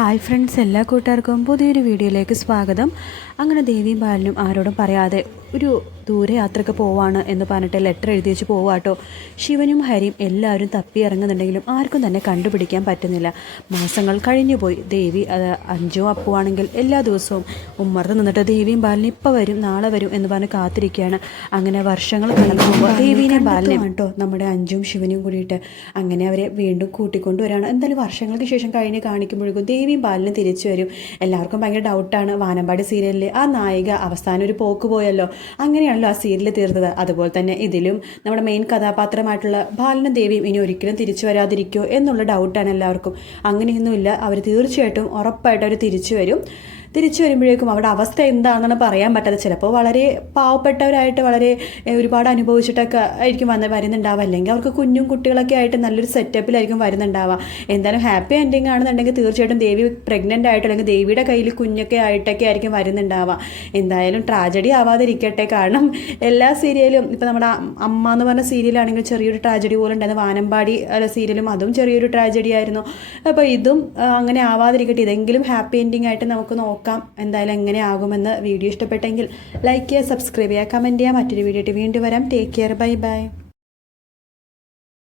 Hi friends എല്ലാ കൂട്ടുകാർക്കും പുതിയൊരു വീഡിയോയിലേക്ക് സ്വാഗതം. അങ്ങനെ ദേവിയും ബാലനും ആരോടും പറയാതെ ഒരു ദൂരയാത്രയ്ക്ക് പോവാണ് എന്ന് പറഞ്ഞിട്ട് ലെറ്റർ എഴുതി വെച്ച് പോവാട്ടോ ശിവനും ഹരിയും എല്ലാവരും തപ്പി ഇറങ്ങുന്നുണ്ടെങ്കിലും ആർക്കും തന്നെ കണ്ടുപിടിക്കാൻ പറ്റുന്നില്ല. മാസങ്ങൾ കഴിഞ്ഞുപോയി ദേവി അത് അഞ്ചോ അപ്പുവാണെങ്കിൽ എല്ലാ ദിവസവും ഉമ്മർത്ത് നിന്നിട്ട് ദേവിയും ബാലനും ഇപ്പം വരും നാളെ വരും എന്ന് പറഞ്ഞ് കാത്തിരിക്കുകയാണ്. അങ്ങനെ വർഷങ്ങൾ കഴിഞ്ഞു ദേവീനെ ബാലനെയും കേട്ടോ നമ്മുടെ അഞ്ചും ശിവനും കൂടിയിട്ട് അങ്ങനെ അവരെ വീണ്ടും കൂട്ടിക്കൊണ്ടുവരാണ് എന്തായാലും വർഷങ്ങൾക്ക് ശേഷം കഴിഞ്ഞ് കാണിക്കുമ്പോഴേക്കും ദേവിയും ബാലനും തിരിച്ചു വരും. എല്ലാവർക്കും ഭയങ്കര ഡൗട്ടാണ് വാനമ്പാടി സീരിയലിൽ ആ നായിക അവസാനം ഒരു പോക്ക് പോയല്ലോ. അങ്ങനെയാണല്ലോ ആ സീരിയൽ തീർന്നത് അതുപോലെ തന്നെ ഇതിലും നമ്മുടെ മെയിൻ കഥാപാത്രമായിട്ടുള്ള ബാലനും ദേവിയും ഇനി ഒരിക്കലും തിരിച്ചു വരാതിരിക്കുമോ എന്നുള്ള ഡൗട്ടാണ് എല്ലാവർക്കും. അങ്ങനെയൊന്നുമില്ല. അവർ തീർച്ചയായിട്ടും ഉറപ്പായിട്ട് അവർ തിരിച്ചു വരും. തിരിച്ചു വരുമ്പോഴേക്കും അവരുടെ അവസ്ഥ എന്താണെന്നാണ് പറയാൻ പറ്റാതെ ചിലപ്പോൾ വളരെ പാവപ്പെട്ടവരായിട്ട് വളരെ ഒരുപാട് അനുഭവിച്ചിട്ടൊക്കെ ആയിരിക്കും വന്ന് വരുന്നുണ്ടാവുക. അല്ലെങ്കിൽ അവർക്ക് കുഞ്ഞും കുട്ടികളൊക്കെ ആയിട്ട് നല്ലൊരു സെറ്റപ്പിലായിരിക്കും വരുന്നുണ്ടാവുക. എന്തായാലും ഹാപ്പി എൻഡിങ് ആണെന്നുണ്ടെങ്കിൽ തീർച്ചയായിട്ടും ദേവി പ്രഗ്നന്റ് ആയിട്ട് അല്ലെങ്കിൽ ദേവിയുടെ കയ്യിൽ കുഞ്ഞൊക്കെ ആയിട്ടൊക്കെ ആയിരിക്കും വരുന്നുണ്ടാവുക. എന്തായാലും ട്രാജഡി ആവാതിരിക്കട്ടെ. കാരണം എല്ലാ സീരിയലും ഇപ്പം നമ്മുടെ അമ്മ എന്ന് പറഞ്ഞ സീരിയലാണെങ്കിൽ ചെറിയൊരു ട്രാജഡി പോലെ ഉണ്ടായിരുന്നു. വാനമ്പാടി സീരിയലും അതും ചെറിയൊരു ട്രാജഡി ആയിരുന്നു. അപ്പോൾ ഇതും അങ്ങനെ ആവാതിരിക്കട്ടെ. ഇതെങ്കിലും ഹാപ്പി എൻഡിങ് ആയിട്ട് നമുക്ക് നോക്കാം. എന്തായാലും എങ്ങനെ ആകുമെന്ന് വീഡിയോ ഇഷ്ടപ്പെട്ടെങ്കിൽ ലൈക്ക് ചെയ്യുക സബ്സ്ക്രൈബ് ചെയ്യുക കമന്റ് ചെയ്യുക. മറ്റൊരു വീഡിയോ വീണ്ടും വരാം. Take care bye bye